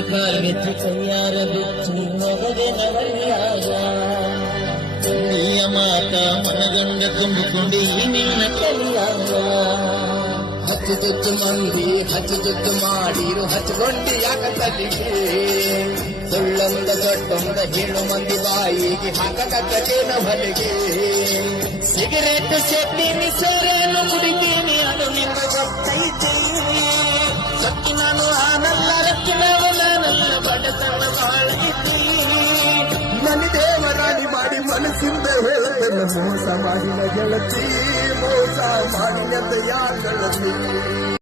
ಕಾಲ್ಗೆಚ್ಚು ಕೈಯಾರ ಬಿಚ್ಚು ಹೋಗದೆ ನವರಿಯಾಗ ನೀಯ ಮಾತ ಮನಗಂಡ ತುಂಬಿಕೊಂಡು ಈ ನಿನ್ನ ಕೈಯಾಗ ಹಚ್ಚು ಮಂದಿ ಹಚ್ಚು ಮಾಡಿರು ಹಚ್ಚಿಕೊಂಡು ಯಾಕ ತಲೆಗೆ ಸುಳ್ಳೊಂದ ದೊಡ್ಡೊಂದ ಹೇಳು ಮಂದಿ ಬಾಯಿಗೆ ಹಾಕಕೇನ ಹೊಲಿಗೆ ಸಿಗರೇಟ್ ಸೇರ್ತೀನಿ ಸೇರೇನು ಕುಡಿತೀನಿ ಅದು ನಿನ್ನ ಗೊತ್ತೈತಿ ಸತ್ತಿ ನಾನು ಆನಲ್ಲ ರಕ್ಕಿನವ ನಾನಲ್ಲ ಬಡತನ ಬಾಳ ಇದ್ದಿ ಮನಿ ದೇವರಾಣಿ ಮಾಡಿ ಮನಸ್ಸಿಂದ ಹೇಳಬೇಡ ಮೋಸ ಮಾಡಿನ ಗೆಳತಿ ಮೋಸ ಮಾಡಿದ ಯಾ ಗೆಳತಿ